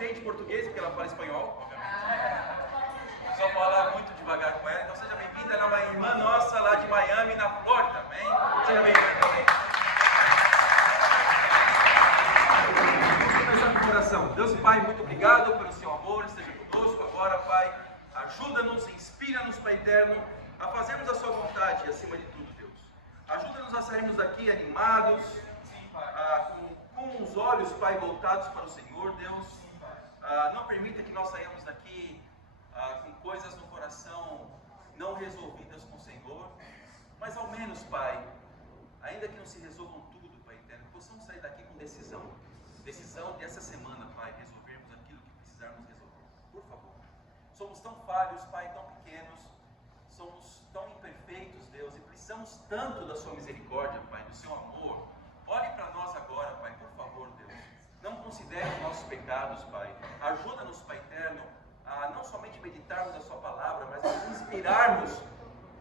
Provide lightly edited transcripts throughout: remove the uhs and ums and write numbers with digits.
entende português, porque ela fala espanhol, obviamente. Só falar muito devagar com ela. Então seja bem-vinda, ela é uma irmã nossa lá de Miami, na Flórida, amém? Seja bem-vinda também. Vamos começar com oração. Deus e Pai, muito obrigado pelo seu amor, esteja conosco agora, Pai. Ajuda-nos, inspira-nos, Pai eterno, a fazermos a sua vontade acima de tudo, Deus. Ajuda-nos a sairmos daqui animados, com os olhos, Pai, voltados para o Senhor, Deus. Não permita que nós saímos daqui com coisas no coração não resolvidas com o Senhor, mas ao menos, Pai, ainda que não se resolvam tudo, Pai eterno, possamos sair daqui com decisão dessa semana, Pai, resolvermos aquilo que precisarmos resolver, por favor. Somos tão falhos, Pai, tão pequenos, somos tão imperfeitos, Deus, e precisamos tanto da sua misericórdia, Pai, do seu amor. Olhe para nós agora, Pai, por favor, Deus. Não considere os nossos pecados, Pai. Ajuda-nos, Pai eterno, a não somente meditarmos a sua palavra, mas a nos inspirarmos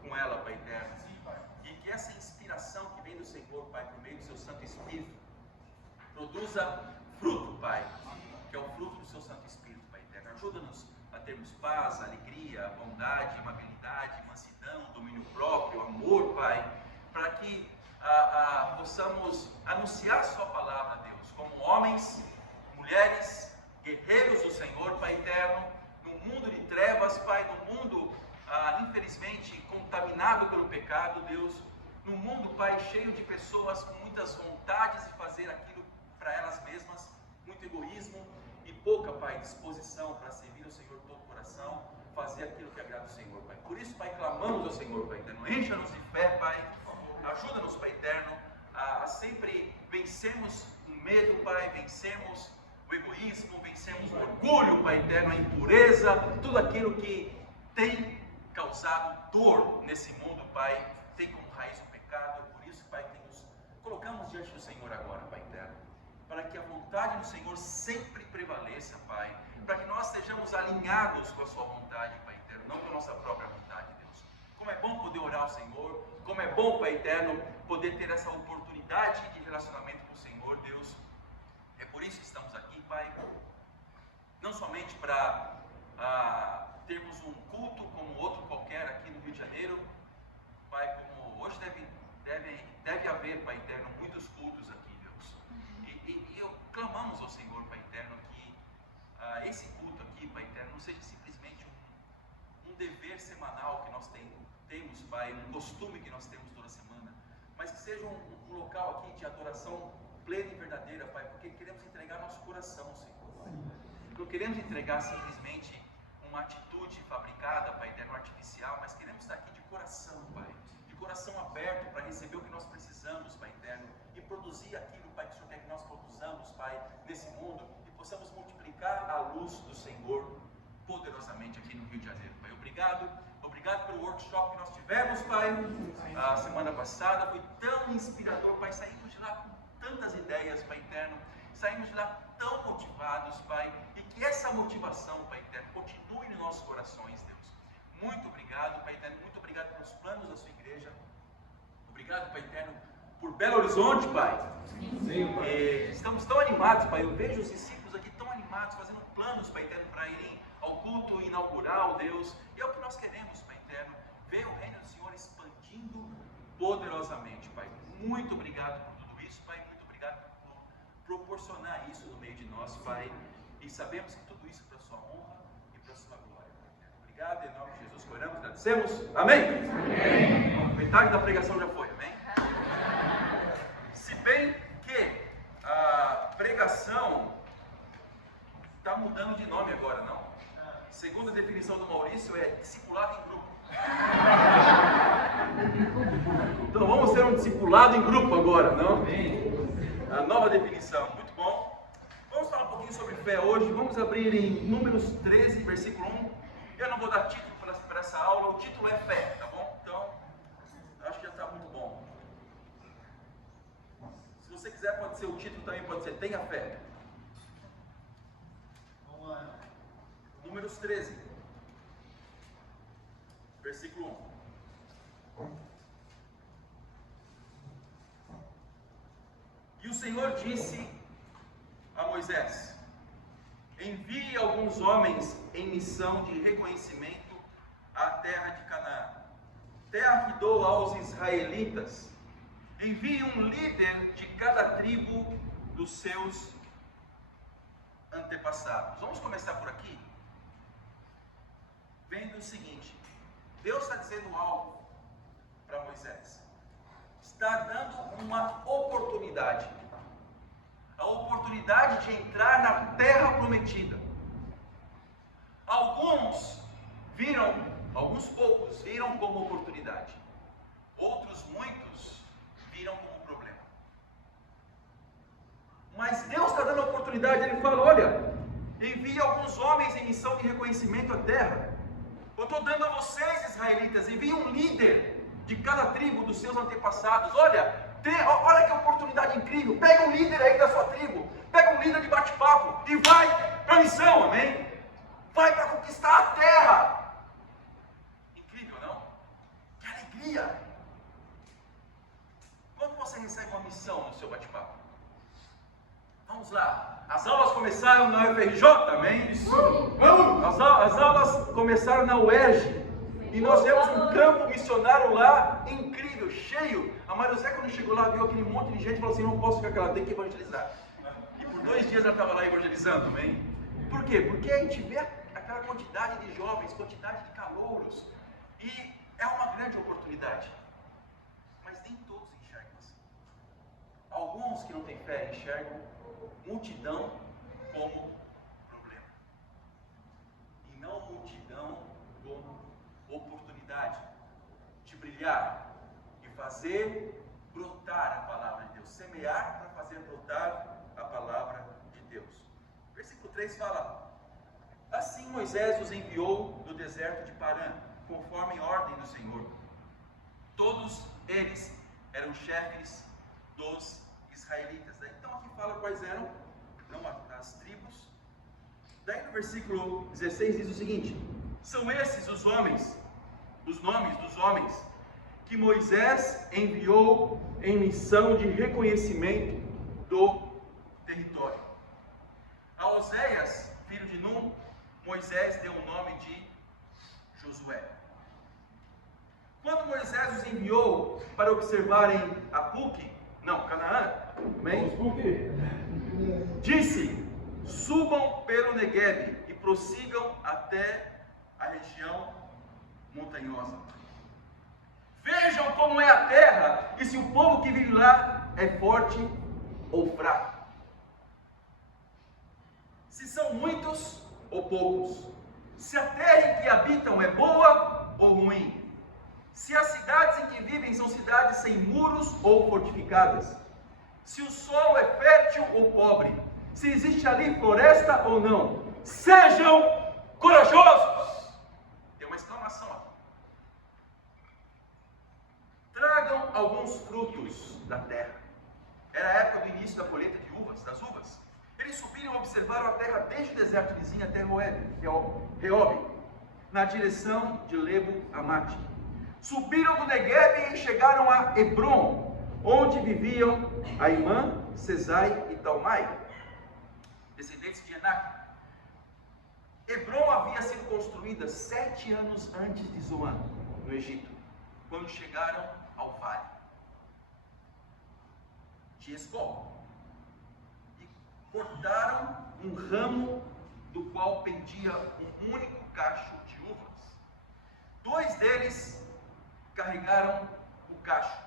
com ela, Pai eterno. E que essa inspiração que vem do Senhor, Pai, por meio do seu Santo Espírito, produza fruto, Pai, que é o fruto do seu Santo Espírito, Pai eterno. Ajuda-nos a termos paz, alegria, bondade, amabilidade, mansidão, domínio próprio, amor, Pai, para que possamos anunciar a sua palavra, Deus, como homens, mulheres, guerreiros do Senhor, Pai eterno, num mundo de trevas, Pai, num mundo, infelizmente, contaminado pelo pecado, Deus, num mundo, Pai, cheio de pessoas com muitas vontades de fazer aquilo para elas mesmas, muito egoísmo e pouca, Pai, disposição para servir o Senhor de todo o coração, fazer aquilo que agrada o Senhor, Pai. Por isso, Pai, clamamos ao Senhor, Pai eterno, encha-nos de fé, Pai, ajuda-nos, Pai eterno, a sempre vencermos o medo, Pai, vencermos o egoísmo, vencemos o orgulho, Pai eterno, a impureza, tudo aquilo que tem causado dor nesse mundo, Pai, tem como raiz o pecado. Por isso, Pai, que nos colocamos diante do Senhor agora, Pai eterno, para que a vontade do Senhor sempre prevaleça, Pai, para que nós estejamos alinhados com a sua vontade, Pai eterno, não com a nossa própria vontade, Deus. Como é bom poder orar ao Senhor, como é bom, Pai eterno, poder ter essa oportunidade de relacionamento com o Senhor, Deus. É por isso que estamos aqui, Pai, não somente para termos um culto como outro qualquer aqui no Rio de Janeiro, Pai, como hoje deve haver, Pai eterno, muitos cultos aqui, Deus. E clamamos ao Senhor, Pai eterno, que esse culto aqui, Pai eterno, não seja simplesmente um dever semanal que nós temos, Pai, um costume que nós temos toda semana, mas que seja um local aqui de adoração plena e verdadeira, Pai, porque queremos entregar nosso coração, Senhor. Não queremos entregar simplesmente uma atitude fabricada, Pai eterno, artificial, mas queremos estar aqui de coração, Pai, de coração aberto para receber o que nós precisamos, Pai eterno, e produzir aquilo, Pai, que o Senhor quer que nós produzamos, Pai, nesse mundo, e possamos multiplicar a luz do Senhor poderosamente aqui no Rio de Janeiro, Pai. Obrigado pelo workshop que nós tivemos, Pai, a semana passada, foi tão inspirador, Pai, saímos de lá com tantas ideias, Pai eterno, saímos de lá tão motivados, Pai, e que essa motivação, Pai eterno, continue nos nossos corações, Deus. Muito obrigado, Pai eterno, muito obrigado pelos planos da sua igreja, obrigado, Pai eterno, por Belo Horizonte, Pai. Sim, Pai. Estamos tão animados, Pai, eu vejo os discípulos aqui tão animados, fazendo planos, Pai eterno, para irem ao culto inaugural, Deus, e é o que nós queremos, Pai eterno, ver o reino do Senhor expandindo poderosamente, Pai. Muito obrigado por tudo isso, Pai, muito obrigado por proporcionar isso no meio de nós, Pai, e sabemos que tudo isso é para a sua honra e para a sua glória, Pai eterno. Obrigado, em nome de Jesus que oramos, agradecemos, amém? Amém. Metade da pregação já foi, amém? Se bem que a pregação está mudando de nome agora, não? Segundo a definição do Maurício, é discipulado em grupo. Então vamos ter um discipulado em grupo agora, não? A nova definição, muito bom. Vamos falar um pouquinho sobre fé hoje. Vamos abrir em Números 13, versículo 1. Eu não vou dar título para essa aula, o título é fé, tá bom? Então, acho que já está muito bom. Se você quiser, pode ser o título também, pode ser Tenha Fé. Vamos lá. Números 13, versículo 1. E o Senhor disse a Moisés: envia alguns homens em missão de reconhecimento à terra de Canaã. Terra que dou aos israelitas. Envie um líder de cada tribo dos seus antepassados. Vamos começar por aqui? Vendo o seguinte: Deus está dizendo algo para Moisés. Está dando uma oportunidade. A oportunidade de entrar na terra prometida. Alguns poucos viram como oportunidade. Outros, muitos, viram como problema. Mas Deus está dando a oportunidade. Ele fala: olha, envie alguns homens em missão de reconhecimento à terra. Eu estou dando a vocês, israelitas, envie um líder de cada tribo dos seus antepassados. Olha que oportunidade incrível. Pega um líder aí da sua tribo, pega um líder de bate-papo e vai para a missão, amém? Vai para conquistar a terra. Incrível, não? Que alegria! Quando você recebe uma missão no seu bate-papo? Vamos lá. As aulas começaram na UFRJ, amém? As aulas começaram na UERJ. E nós temos um campo missionário lá, incrível, cheio. A Maria José, quando chegou lá, viu aquele monte de gente e falou assim: não posso ficar aqui, ela tem que evangelizar. E por 2 dias ela estava lá evangelizando, amém? Por quê? Porque a gente vê aquela quantidade de jovens, quantidade de calouros. E é uma grande oportunidade. Mas nem todos enxergam assim. Alguns que não têm fé enxergam multidão como problema. E não multidão como oportunidade de brilhar e fazer brotar a palavra de Deus, semear para fazer brotar a palavra de Deus. Versículo 3 fala: assim Moisés os enviou do deserto de Parã, conforme a ordem do Senhor. Todos eles eram chefes dos israelitas. Então aqui fala quais eram, não as tribos. Daí no versículo 16 diz o seguinte: são esses os nomes dos homens que Moisés enviou em missão de reconhecimento do território. A Oséias, filho de Num, Moisés deu o nome de Josué. Quando Moisés os enviou para observarem Canaã, amém? Disse: subam pelo Neguebe e prossigam até a região montanhosa. Vejam como é a terra e se o povo que vive lá é forte ou fraco. Se são muitos ou poucos. Se a terra em que habitam é boa ou ruim. Se as cidades em que vivem são cidades sem muros ou fortificadas. Se o solo é fértil ou pobre. Se existe ali floresta ou não. Sejam corajosos. Tem uma exclamação aqui. Tragam alguns frutos da terra. Era a época do início da colheita das uvas. Eles subiram e observaram a terra desde o deserto vizinho até Reob, na direção de Lebo-Amate. Subiram do Neguebe e chegaram a Hebron, onde viviam Aimã, Sesai e Talmai, descendentes de Enac. Hebron havia sido construída 7 anos antes de Zoan, no Egito, quando chegaram ao vale de Escol. E cortaram um ramo do qual pendia um único cacho de uvas. 2 deles carregaram o cacho,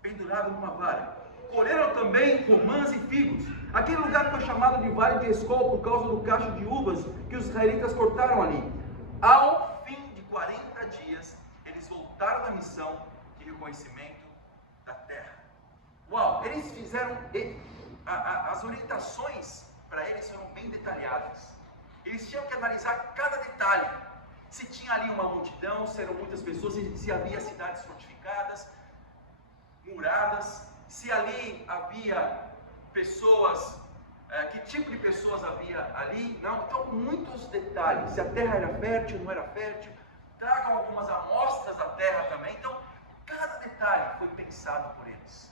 pendurado numa vara. Colheram também romãs e figos. Aquele lugar foi chamado de Vale de Escol por causa do cacho de uvas que os israelitas cortaram ali. Ao fim de 40 dias, eles voltaram da missão de reconhecimento da terra. Uau! Eles fizeram... As orientações para eles foram bem detalhadas. Eles tinham que analisar cada detalhe. Se tinha ali uma multidão, se eram muitas pessoas, se havia cidades fortificadas, muradas, se ali havia pessoas, que tipo de pessoas havia ali, não. Então, muitos detalhes. Se a terra era fértil, não era fértil. Tragam algumas amostras da terra também. Então, cada detalhe foi pensado por eles.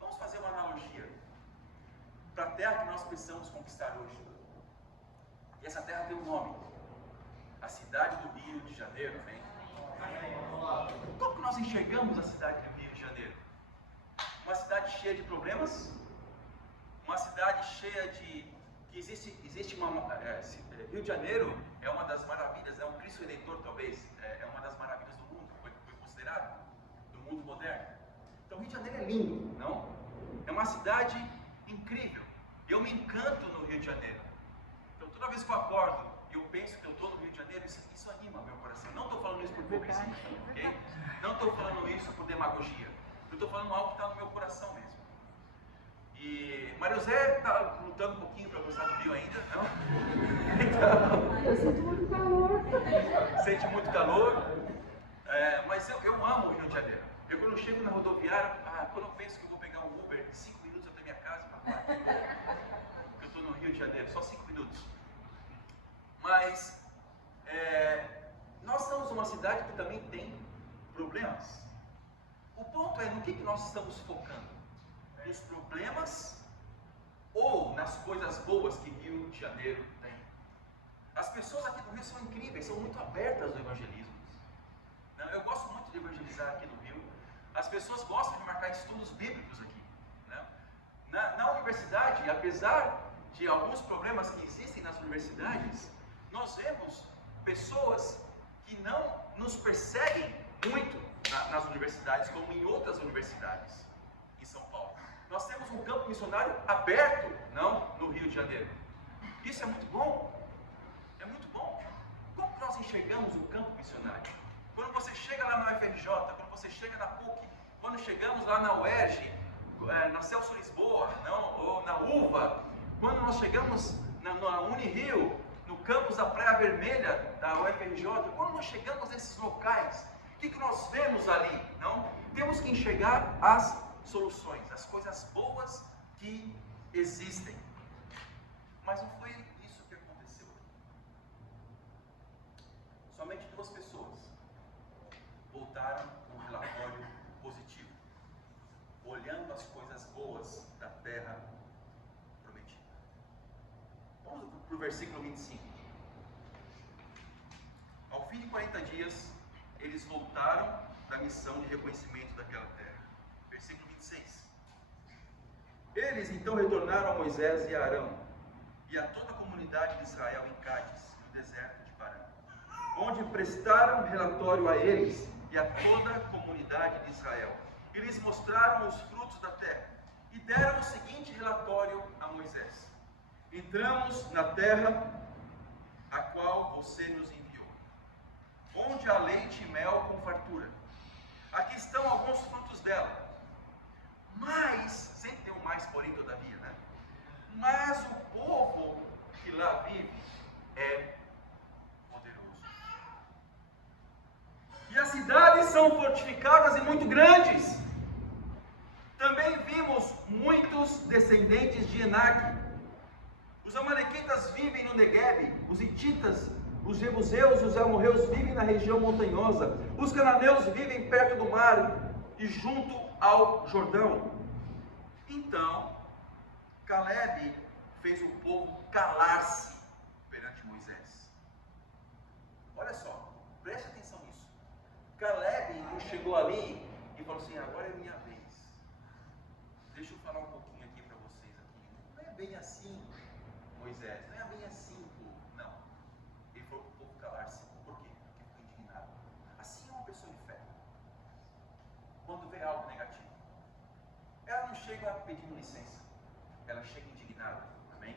Vamos fazer uma analogia para a terra que nós precisamos conquistar hoje. E essa terra tem um nome. A cidade do Rio de Janeiro, amém? Como que nós enxergamos a cidade do Rio de Janeiro? Uma cidade cheia de problemas? Uma cidade cheia de... que existe uma... Rio de Janeiro é uma das maravilhas, é um Cristo Redentor talvez, é uma das maravilhas do mundo, foi considerado, do mundo moderno. Então Rio de Janeiro é lindo, não? É uma cidade incrível. Eu me encanto no Rio de Janeiro. Então toda vez que eu acordo e eu penso que eu estou no Rio de Janeiro, isso anima meu coração. Não estou falando isso por hipocrisia, ok? Não estou falando isso por demagogia. Eu estou falando algo que está no meu coração mesmo. E Maria José está lutando um pouquinho para gostar do Rio ainda, não? Então, eu sinto muito calor. Sente muito calor, mas eu amo o Rio de Janeiro. Eu quando chego na rodoviária, quando eu penso que eu vou pegar um Uber, 5 minutos até minha casa, eu estou no Rio de Janeiro, só 5 minutos. Mas nós estamos numa cidade que também tem problemas. O ponto é no que nós estamos focando? Nos problemas ou nas coisas boas que Rio de Janeiro tem? As pessoas aqui do Rio são incríveis, são muito abertas ao evangelismo. Eu gosto muito de evangelizar aqui no Rio. As pessoas gostam de marcar estudos bíblicos aqui. Na universidade, apesar de alguns problemas que existem nas universidades, nós vemos pessoas que não nos perseguem muito nas universidades, como em outras universidades em São Paulo. Nós temos um campo missionário aberto, no Rio de Janeiro. Isso é muito bom. É muito bom. Como que nós enxergamos o campo missionário? Quando você chega lá na UFRJ, quando você chega na PUC, quando chegamos lá na UERJ, na Celso Lisboa, ou na UVA, quando nós chegamos na Unirio, no campus da Praia Vermelha da UFRJ, quando nós chegamos nesses locais, o que nós vemos ali? Temos que enxergar as soluções, as coisas boas que existem. Mas não foi isso que aconteceu. Somente 2 pessoas voltaram com um relatório positivo, olhando as coisas boas da terra prometida. Vamos para o versículo 25. Ao fim de 40 dias, eles voltaram da missão de reconhecimento daquela terra. Versículo 26. Eles então retornaram a Moisés e a Arão e a toda a comunidade de Israel em Cádiz, no deserto de Parã, onde prestaram relatório a eles e a toda a comunidade de Israel. E lhes mostraram os frutos da terra e deram o seguinte relatório a Moisés: entramos na terra a qual você nos enviou, onde há leite e mel com fartura. Aqui estão alguns frutos dela. Mas, sempre tem um mais, porém, todavia, mas o povo que lá vive é poderoso. E as cidades são fortificadas e muito grandes. Também vimos muitos descendentes de Enaque. Os amalequitas vivem no Neguebe, os hititas, os jebuseus e os amorreus vivem na região montanhosa. Os cananeus vivem perto do mar e junto ao Jordão. Então, Caleb fez o povo calar-se perante Moisés. Olha só, preste atenção nisso. Caleb não chegou ali e falou assim: agora é minha vez. Deixa eu falar um pouquinho aqui para vocês aqui. Não é bem assim, Moisés, não é bem assim, não. Ele falou para o povo calar-se. Por quê? Porque ficou indignado. Assim é uma pessoa de fé. Quando vê algo negativo, ela não chega pedindo licença, ela chega indignada, amém?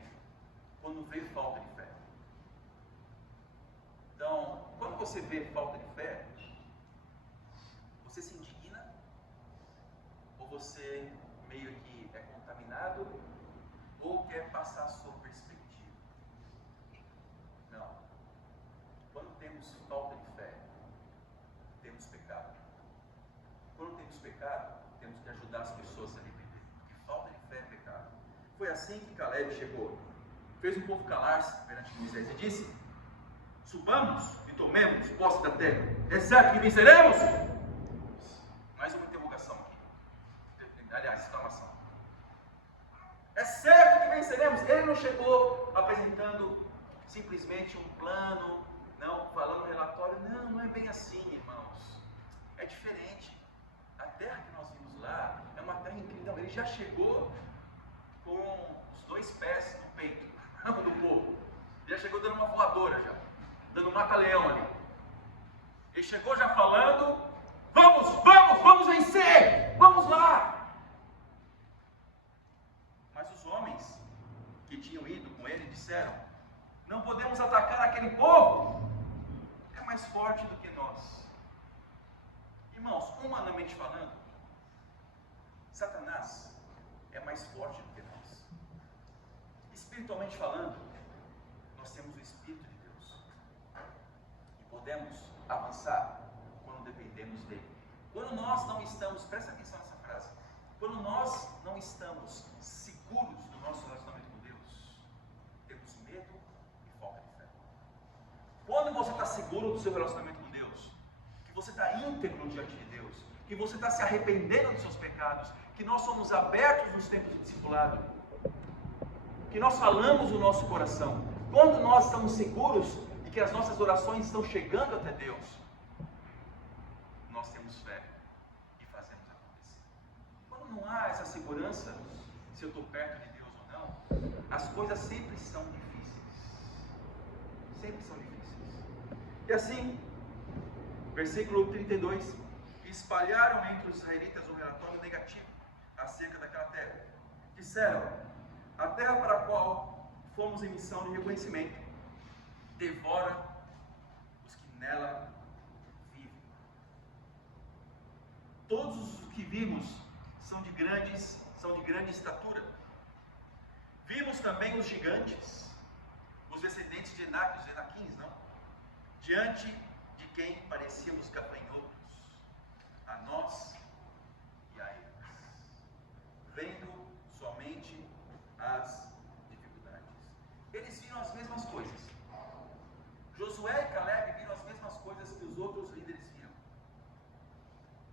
Quando vê falta de fé. Então, quando você vê falta de fé, você se indigna, ou você meio que é contaminado, ou quer passar a sua perspectiva? Não. Quando temos falta de fé, temos pecado. Quando temos pecado, temos que ajudar as pessoas a se arrepender, porque falta de fé é pecado. Foi assim que Caleb chegou, fez o povo calar-se perante Moisés e disse: subamos e tomemos posse da terra, é certo que venceremos? Mais uma interrogação aqui, aliás, exclamação. É certo que venceremos? Ele não chegou apresentando simplesmente um plano, não, falando um relatório. Não, não é bem assim, irmãos. É diferente. A terra que nós vimos lá é uma terra incrível. Ele já chegou com os 2 pés no peito do povo. Ele já chegou dando uma voadora, já dando um mata-leão ali. Ele chegou já falando: vamos vencer! Vamos lá! Mas os homens que tinham ido com ele disseram: não podemos atacar aquele povo, é mais forte do que nós. Irmãos, humanamente falando, Satanás é mais forte do que nós. Espiritualmente falando, nós temos o Espírito de Deus e podemos avançar quando dependemos dele. Quando nós não estamos, presta atenção nessa frase, quando nós não estamos seguros do nosso relacionamento com Deus, temos medo e falta de fé. Quando você está seguro do seu relacionamento com Deus, que você está íntegro diante de Deus, que você está se arrependendo dos seus pecados, que nós somos abertos nos tempos de discipulado, que nós falamos o nosso coração, quando nós estamos seguros de que as nossas orações estão chegando até Deus, nós temos fé e fazemos acontecer. Quando não há essa segurança, se eu estou perto de Deus ou não, as coisas sempre são difíceis. Sempre são difíceis. E assim, versículo 32, espalharam entre os israelitas um relatório negativo acerca daquela terra. Disseram: a terra para a qual fomos em missão de reconhecimento devora os que nela vivem. Todos os que vimos são de grande estatura. Vimos também os gigantes, os descendentes de Enac, os Enaquins, não? Diante de quem parecíamos gafanhotos, a nós e a eles, vendo somente as dificuldades. Eles viram as mesmas coisas. Josué e Caleb viram as mesmas coisas que os outros líderes viram,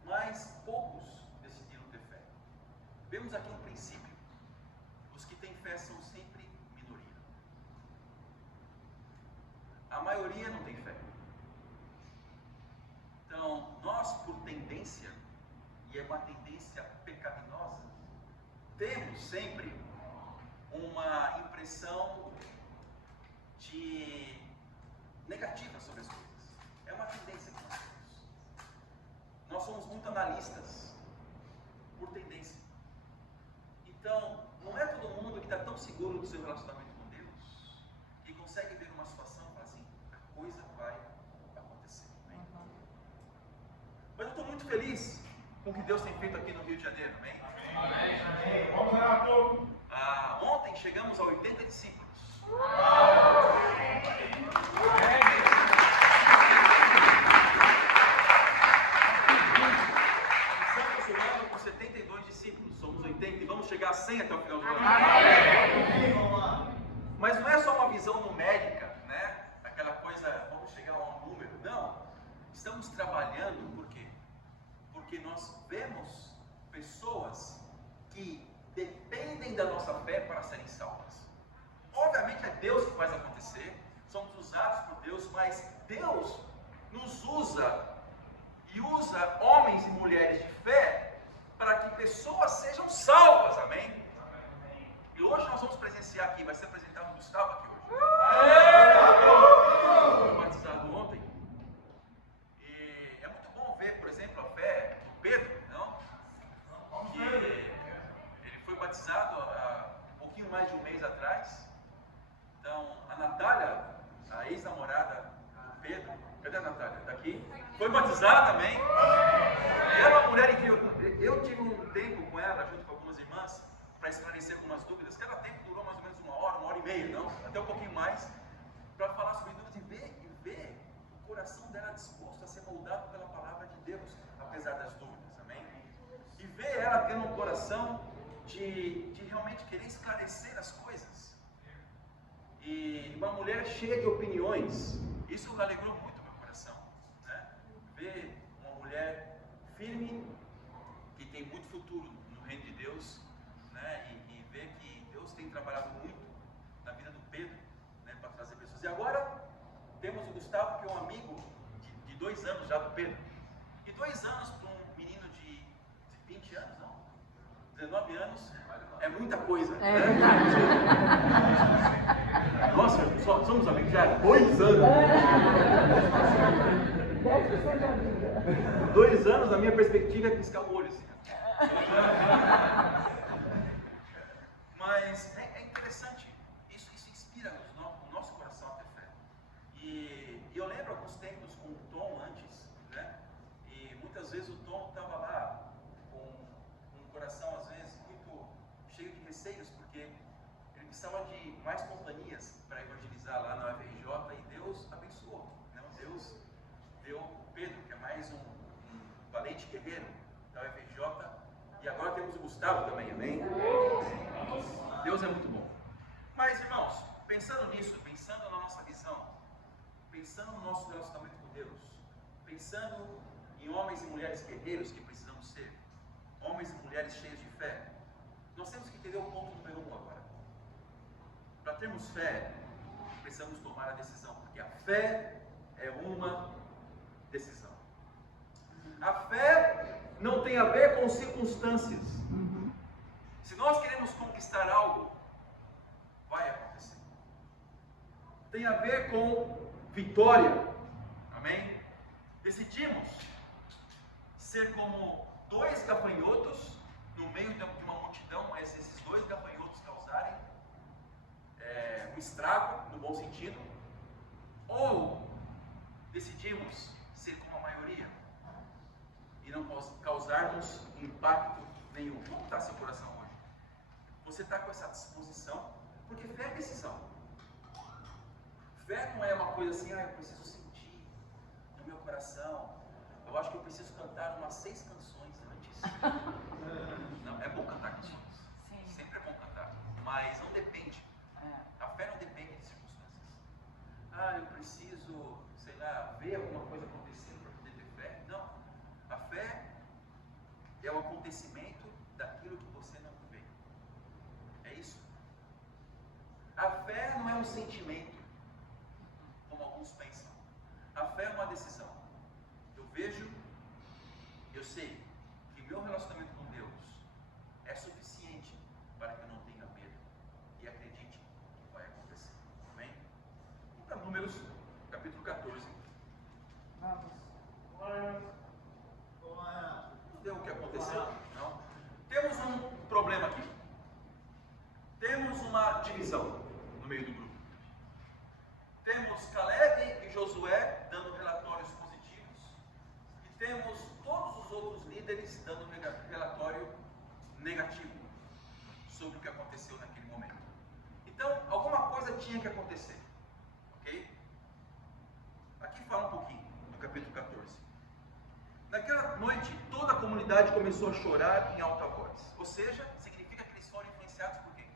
mas poucos decidiram ter fé. Vemos aqui um princípio: os que têm fé são sempre minoria. A maioria não tem fé. Então, nós, por tendência, e é uma tendência pecaminosa, temos sempre uma impressão de negativa sobre as coisas. É uma tendência que nós temos. Nós somos muito analistas, por tendência. Então, não é todo mundo que está tão seguro do seu relacionamento com Deus, que consegue ver uma situação e falar assim: a coisa vai acontecer. Mas eu estou muito feliz com o que Deus tem feito aqui no Rio de Janeiro, amém? Amém. Amém. Vamos lá, povo. Ontem chegamos a 80 discípulos. Estamos o ano com 72 discípulos, somos 80 e vamos chegar a 100 até o final do ano. Mas não é só uma visão numérica, né? Aquela coisa, vamos chegar a um número. Não. Estamos trabalhando por quê? Porque nós vemos pessoas que dependem da nossa fé para serem salvas. Obviamente é Deus que faz acontecer, somos usados por Deus, mas Deus nos usa e usa homens e mulheres de fé para que pessoas sejam salvas, amém? E hoje nós vamos presenciar aqui, vai ser apresentado o Gustavo aqui hoje. Foi batizado ontem. E é muito bom ver, por exemplo, a fé do Pedro, não? Que ele foi batizado há um pouquinho mais de um mês atrás. Então, a Natália, a ex-namorada do Pedro, cadê a Natália? Está aqui? Foi batizada também. Era uma mulher incrível. Eu tive um tempo com ela, junto com algumas irmãs, para esclarecer algumas dúvidas. Cada tempo durou mais ou menos uma hora e meia, não? Até um pouquinho mais, para falar sobre dúvidas e ver o coração dela disposto a ser moldado pela palavra de Deus, apesar das dúvidas, amém? E ver ela tendo um coração de realmente querer esclarecer as coisas. E uma mulher cheia de opiniões, isso alegrou muito meu coração, né? Ver uma mulher firme, que tem muito futuro no reino de Deus, né? E ver que Deus tem trabalhado muito na vida do Pedro, né? Para trazer pessoas. E temos o Gustavo, que é um amigo de 2 anos já do Pedro. E 2 anos para um menino de 20 anos, não? 19 anos é muita coisa. É né? verdade. Nossa, somos amigos já há 2 anos. 2 anos, a minha perspectiva é piscar o olho. Assim. Mas é interessante, isso inspira o nosso coração a ter fé. E eu lembro alguns tempos com o Tom antes, né? E muitas vezes o Tom estava lá com um coração, às vezes, muito cheio de receios, porque ele precisava de mais companhias para evangelizar lá na UFRJ, e Deus abençoou. Né? Deus deu Pedro, que é mais um valente guerreiro da UFRJ, e agora temos o Gustavo também, amém? Deus é muito bom. Mas, irmãos, pensando nisso, pensando na nossa visão, pensando no nosso relacionamento com Deus, pensando em homens e mulheres guerreiros que precisamos ser, homens e mulheres cheios de fé, nós temos que entender o ponto número 1 agora. Para termos fé, precisamos tomar a decisão, porque a fé é uma decisão. A fé não tem a ver com circunstâncias. Se nós queremos conquistar algo, vai acontecer. Tem a ver com vitória. Amém? Decidimos ser como 2 gafanhotos no meio de uma multidão, mas esses 2 gafanhotos causarem um estrago, no bom sentido. Ou decidimos ser como a maioria e não causarmos impacto nenhum. Como está seu coração hoje? Você está com essa disposição? Porque fé é decisão. Fé não é uma coisa assim, eu preciso sentir no meu coração. Eu acho que eu preciso cantar umas 6 canções antes. Não, é bom cantar canções. Sim. Sempre é bom cantar. Mas não depende. A fé não depende de circunstâncias. Eu preciso, sei lá, ver alguma coisa acontecendo para poder ter fé. Não. A fé é o acontecimento daquilo que você não vê. É isso. A fé não é um sentimento, como alguns pensam. A fé é uma decisão. Eu vejo, eu sei que meu relacionamento com Deus é suficiente para que eu não tenha medo e acredite que vai acontecer. Amém? Para Números, capítulo 14. Vamos. Deu o que aconteceu? Não. Temos um problema aqui. Temos uma divisão no meio do grupo. Temos Caleb e Josué dando relatórios positivos. E temos todos os outros líderes dando relatório negativo sobre o que aconteceu naquele momento. Então, alguma coisa tinha que acontecer. Ok? Aqui fala um pouquinho, no capítulo 14. Naquela noite, toda a comunidade começou a chorar em alta voz. Ou seja, significa que eles foram influenciados por quê?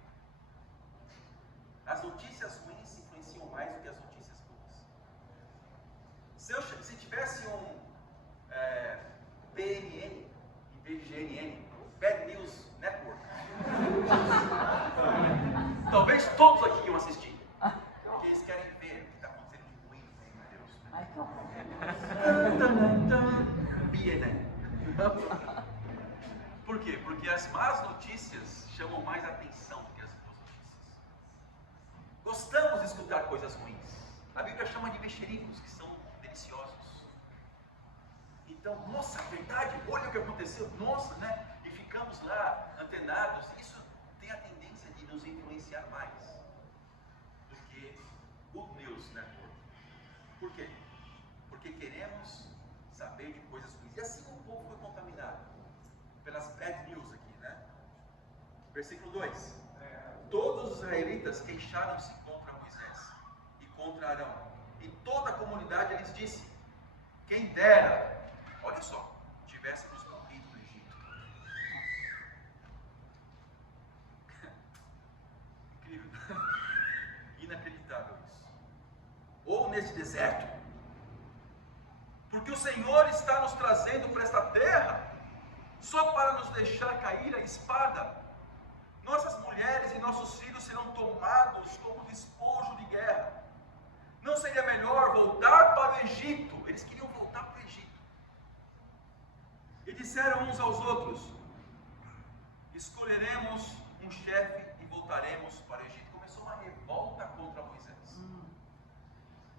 As notícias ruins influenciam mais do que as notícias boas. Se tivesse um BNN, em vez de GNN, Bad News Network, talvez todos aqui iam assistir. Porque eles querem ver o que está acontecendo de ruim no reino de Deus. Ai, que horror. BNN. Por quê? Porque as más notícias chamam mais atenção do que as boas notícias. Gostamos de escutar coisas ruins. A Bíblia chama de mexericos, que são deliciosos. Então, nossa, verdade, olha o que aconteceu, nossa, né? E ficamos lá antenados. Isso tem a tendência de nos influenciar mais do que o News Network. Por quê? Porque queremos saber de coisas ruins. E assim o povo foi contaminado pelas bad news aqui, né? Versículo 2. Todos os israelitas queixaram-se contra Moisés e contra Arão. E toda a comunidade lhes disse: quem dera, olha só, tivéssemos morrido no Egito. Incrível. Inacreditável isso. Ou nesse deserto. Porque o Senhor está nos trazendo para esta terra só para nos deixar cair a espada. Nossas mulheres e nossos filhos serão tomados como despojo de guerra. Não seria melhor Egito. Eles queriam voltar para o Egito. E disseram uns aos outros: escolheremos um chefe e voltaremos para o Egito. Começou uma revolta contra Moisés.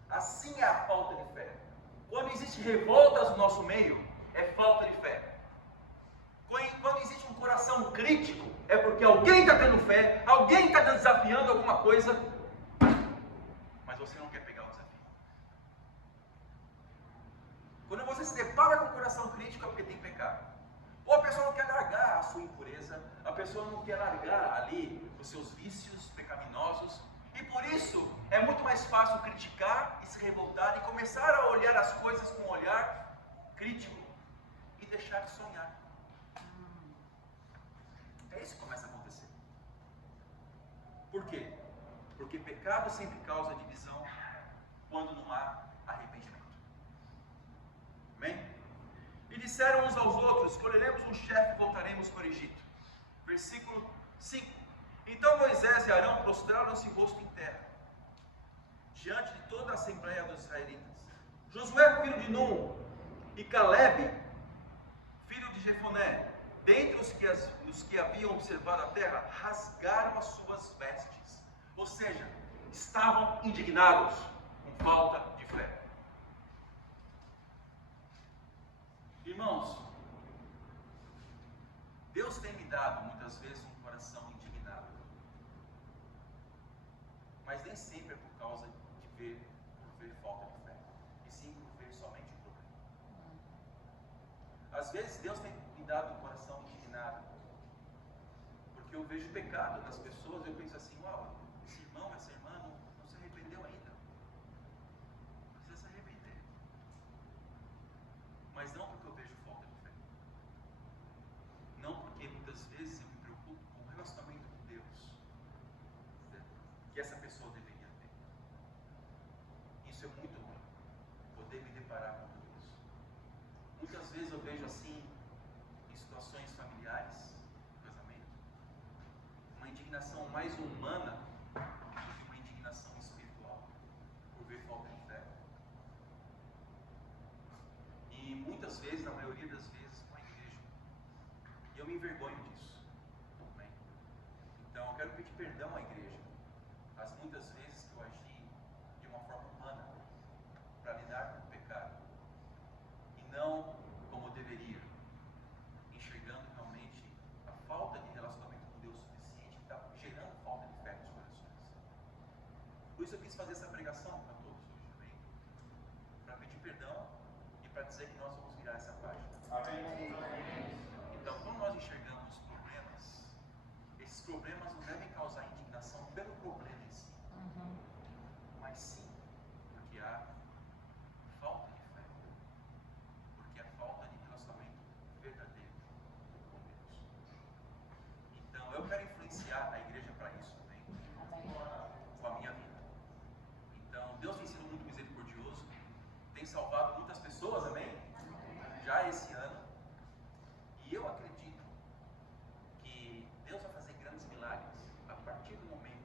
Assim é a falta de fé. Quando existe revoltas no nosso meio, é falta de fé. Quando existe um coração crítico, é porque alguém está tendo fé, alguém está desafiando alguma coisa, mas você não quer pegar o desafio. Quando você se depara com um coração crítico, é porque tem pecado. Ou a pessoa não quer largar a sua impureza, a pessoa não quer largar ali os seus vícios pecaminosos, e por isso é muito mais fácil criticar e se revoltar e começar a olhar as coisas com um olhar crítico e deixar de sonhar. É isso que começa a acontecer. Por quê? Porque pecado sempre causa divisão quando não há arrependimento. Amém? E disseram uns aos outros: escolheremos um chefe e voltaremos para o Egito. Versículo 5. Então Moisés e Arão prostraram-se rosto em terra, diante de toda a assembleia dos israelitas. Josué, filho de Num, e Calebe, filho de Jefoné, dentre os que haviam observado a terra, rasgaram as suas vestes. Ou seja, estavam indignados com falta de fé. Irmãos, Deus tem me dado muitas vezes um coração indignado, mas nem sempre é por causa de ver falta de fé, e sim por ver somente o problema. Às vezes Deus tem me dado um coração indignado, porque eu vejo pecado nas pessoas, eu penso assim: uau, esse irmão, essa irmã não se arrependeu ainda, precisa se arrepender. Mas não porque eu vejo falta de fé, não porque muitas vezes eu me preocupo com o relacionamento com Deus, né, que essa pessoa deveria ter. Isso é muito ruim, poder me deparar com tudo isso. Muitas vezes eu vejo assim, em situações familiares, no casamento, uma indignação mais humana do que uma indignação espiritual, por ver falta de fé. E muitas vezes, na maioria das vezes, com a igreja. E eu me envergonho disso. Amém? Então eu quero pedir perdão à igreja, as muitas vezes que eu agi de uma forma humana para lidar com o pecado, e não como eu deveria, enxergando realmente a falta de relacionamento com Deus suficiente, que está gerando falta de fé nos corações. Por isso eu quis fazer essa pregação para todos hoje, amém? Para pedir perdão e para dizer que nós vamos virar essa página. Amém. Então, quando nós enxergamos problemas, esses problemas não devem causar indignação pelo problema em si, mas sim porque há falta de fé, porque há falta de relacionamento verdadeiro com Deus. Então, eu quero influenciar a igreja para isso também, com a minha vida. Então, Deus tem sido muito misericordioso, tem salvado muitas pessoas, amém? Já esse ano. E eu acredito que Deus vai fazer grandes milagres a partir do momento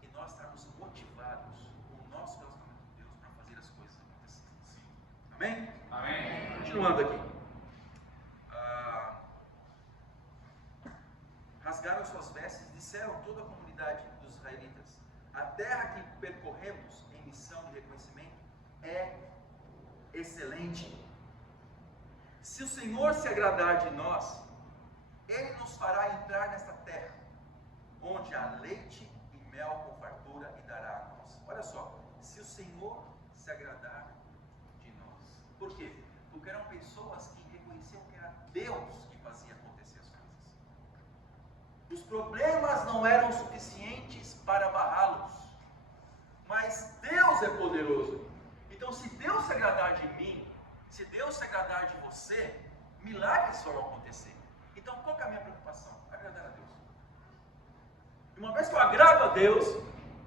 que nós estarmos motivados com o nosso relacionamento com Deus para fazer as coisas acontecerem. Amém? Amém. Continuando aqui. Rasgaram suas vestes e disseram a toda a comunidade dos israelitas: a terra que percorremos em missão de reconhecimento é excelente. Se o Senhor se agradar de nós, Ele nos fará entrar nesta terra, onde há leite e mel com fartura, e dará a nós. Olha só, se o Senhor se agradar de nós. Por quê? Porque eram pessoas que reconheciam que era Deus que fazia acontecer as coisas. Os problemas não eram suficientes para barrá-los, mas Deus é poderoso. Então, se Deus se agradar de mim, se Deus se agradar de você, milagres vão acontecer. Então, qual que é a minha preocupação? Agradar a Deus. E uma vez que eu agrado a Deus,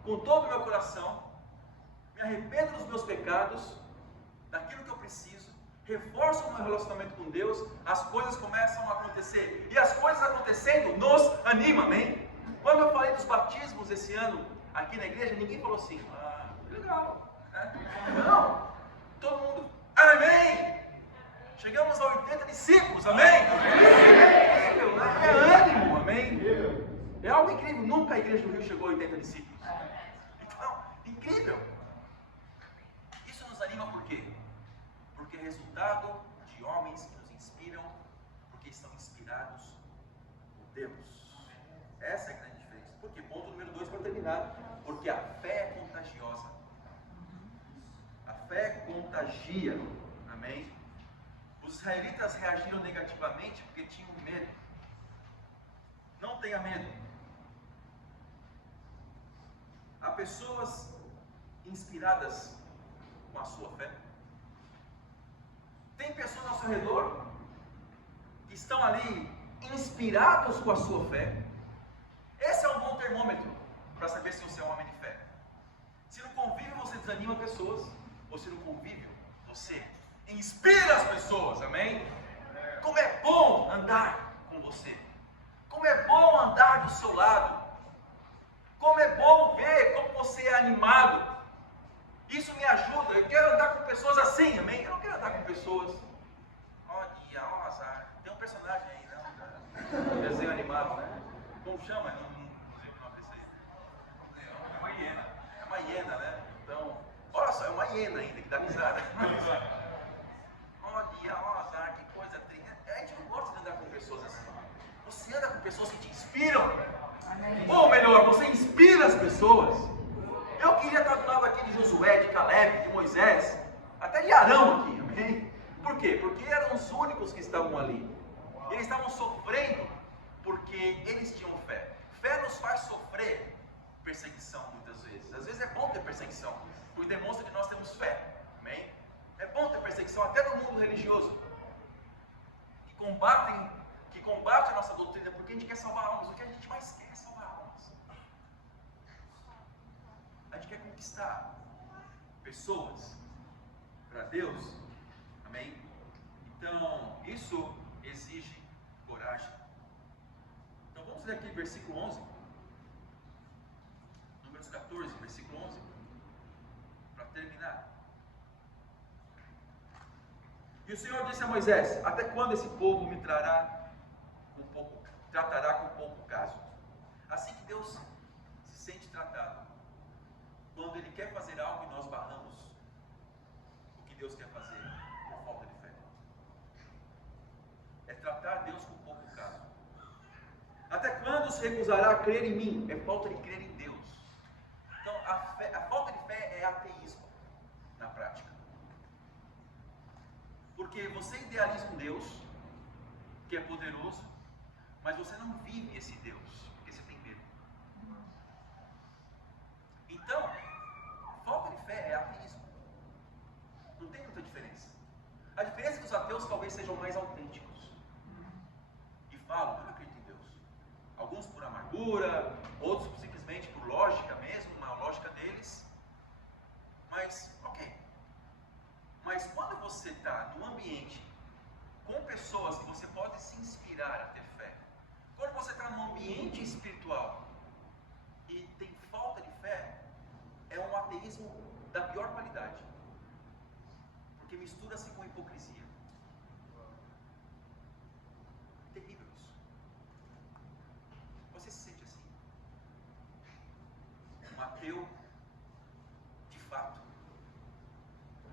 com todo o meu coração, me arrependo dos meus pecados, daquilo que eu preciso, reforço o meu relacionamento com Deus, as coisas começam a acontecer. E as coisas acontecendo nos animam, amém? Quando eu falei dos batismos esse ano, aqui na igreja, ninguém falou assim: ah, que legal, né? Não. 40 discípulos. Então, incrível! Isso nos anima por quê? Porque é resultado de homens que nos inspiram, porque estão inspirados por Deus. Essa é a grande diferença. Por quê? Ponto número 2 para terminar. Porque a fé é contagiosa. A fé contagia. Amém? Os israelitas reagiram negativamente porque tinham medo. Não tenha medo. Há pessoas inspiradas com a sua fé. Tem pessoas ao seu redor que estão ali inspirados com a sua fé. Esse é um bom termômetro para saber se você é um homem de fé. Se no convívio você desanima pessoas, ou se no convívio você inspira as pessoas, amém? Como é bom andar com você. Como é bom andar do seu lado. Como é bom ver como você é animado. Isso me ajuda. Eu quero andar com pessoas assim, amém? Eu não quero andar com pessoas. Olha, ó azar. Tem um personagem aí, não? Desenho animado, né? Como chama? Não sei o nome desse aí. É uma hiena. É uma hiena, né? Então, olha só, é uma hiena ainda que dá risada. Olha, ó azar, que coisa triste. A gente não gosta de andar com pessoas assim. Você anda com pessoas que te inspiram. Ou melhor, você inspira as pessoas. Eu queria estar do lado aqui de Josué, de Caleb, de Moisés, até de Arão aqui, amém? Por quê? Porque eram os únicos que estavam ali. Eles estavam sofrendo porque eles tinham fé. Fé nos faz sofrer perseguição muitas vezes. Às vezes é bom ter perseguição, porque demonstra que nós temos fé, amém? É bom ter perseguição até no mundo religioso, que combate a nossa doutrina, porque a gente quer salvar almas. O que a gente mais quer é salvar almas. A gente quer conquistar pessoas para Deus, amém? Então, isso exige coragem. Então, vamos ler aqui versículo 11, Números 14, versículo 11, para terminar. E o Senhor disse a Moisés: até quando esse povo me tratará com pouco caso? Assim que Deus se sente tratado, quando Ele quer fazer algo e nós barramos o que Deus quer fazer por falta de fé. É tratar Deus com pouco caso. Até quando se recusará a crer em mim? É falta de crer em Deus. Então, a falta de fé é ateísmo na prática. Porque você idealiza um Deus que é poderoso, mas você não vive esse Deus, porque você tem medo. Então, falta de fé é ateísmo. Não tem muita diferença. A diferença é que os ateus talvez sejam mais autênticos. E falam: eu não acredito em Deus. Alguns por amargura, outros simplesmente por lógica mesmo, uma lógica deles. Mas, ok. Mas quando você está num ambiente com pessoas que você pode se inspirar a ter fé, quando você está num ambiente espiritual e tem falta de fé, é um ateísmo da pior qualidade, porque mistura-se com hipocrisia. Terrível isso. Você se sente assim? Um ateu de fato?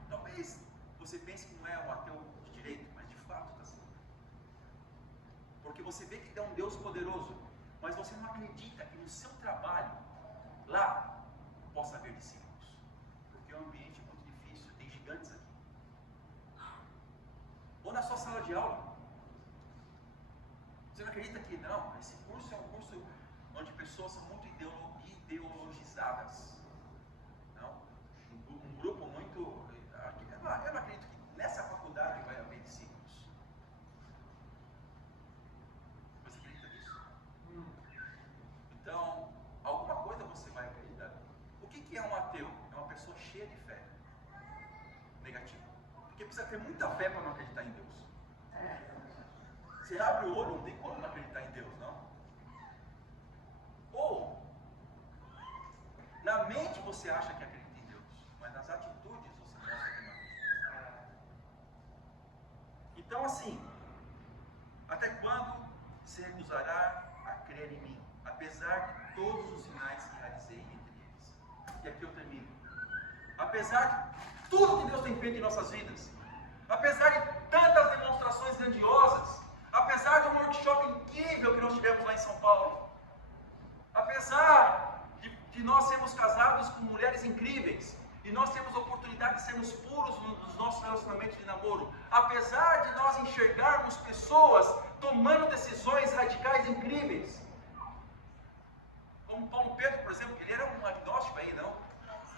Talvez você pense que não é um ateu de direito, mas de fato está sendo. Porque você vê que é um Deus poderoso, mas você não acredita que no seu trabalho, lá, possa haver discípulos. Porque é um ambiente muito difícil, tem gigantes aqui. Ou na sua sala de aula. Você não acredita que não, esse curso é um curso onde pessoas são muito ideologizadas. Não? Um grupo muito... Eu não acredito que nessa faculdade vai haver discípulos. Você acredita nisso? Então, alguma coisa você vai acreditar. O que é um ateu? É uma pessoa cheia de fé. Negativo. Porque precisa ter muita fé para não acreditar em Deus. Você abre o olho, não tem como não acreditar em Deus, não? Ou, na mente você acha que acredita em Deus, mas nas atitudes você mostra que não acredita. Então, assim, até quando se recusará a crer em mim, apesar de todos os sinais que realizei apesar de tudo que Deus tem feito em nossas vidas, apesar de tantas demonstrações grandiosas, apesar de um workshop incrível que nós tivemos lá em São Paulo, apesar de nós sermos casados com mulheres incríveis, e nós temos a oportunidade de sermos puros nos nossos relacionamentos de namoro, apesar de nós enxergarmos pessoas tomando decisões radicais incríveis, como Paulo Pedro, por exemplo, que ele era um agnóstico aí, não?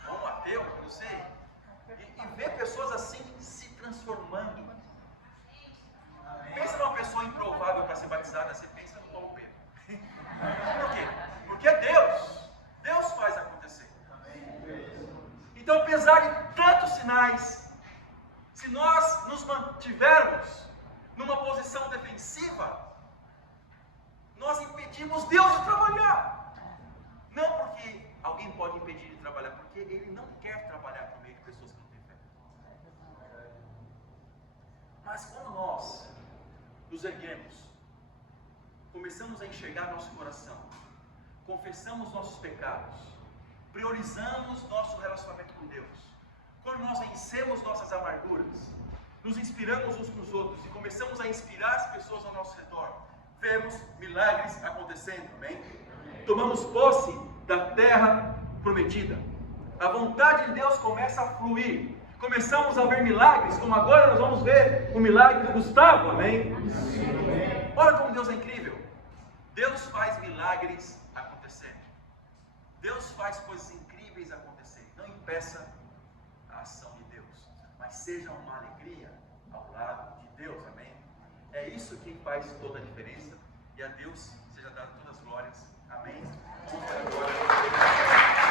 Ou um ateu, eu não sei. E ver pessoas assim se transformando. Pensa numa pessoa improvável para ser batizada, você pensa no Paulo Pedro. Por quê? Porque é Deus. Deus faz acontecer. Então, apesar de tantos sinais, se nós nos mantivermos numa posição defensiva, nós impedimos Deus de trabalhar. Não porque alguém pode impedir de trabalhar, porque Ele não quer trabalhar por meio de pessoas que não têm fé. Mas quando nós nos erguemos, começamos a enxergar nosso coração, confessamos nossos pecados, priorizamos nosso relacionamento com Deus, quando nós vencemos nossas amarguras, nos inspiramos uns nos outros e começamos a inspirar as pessoas ao nosso redor, vemos milagres acontecendo, amém? Tomamos posse da terra prometida, a vontade de Deus começa a fluir, começamos a ver milagres, como agora nós vamos ver o milagre do Gustavo, amém? Olha como Deus é incrível. Deus faz milagres acontecer. Deus faz coisas incríveis acontecer. Não impeça a ação de Deus, mas seja uma alegria ao lado de Deus, amém? É isso que faz toda a diferença. E a Deus seja dado todas as glórias, amém? Vamos para a glória.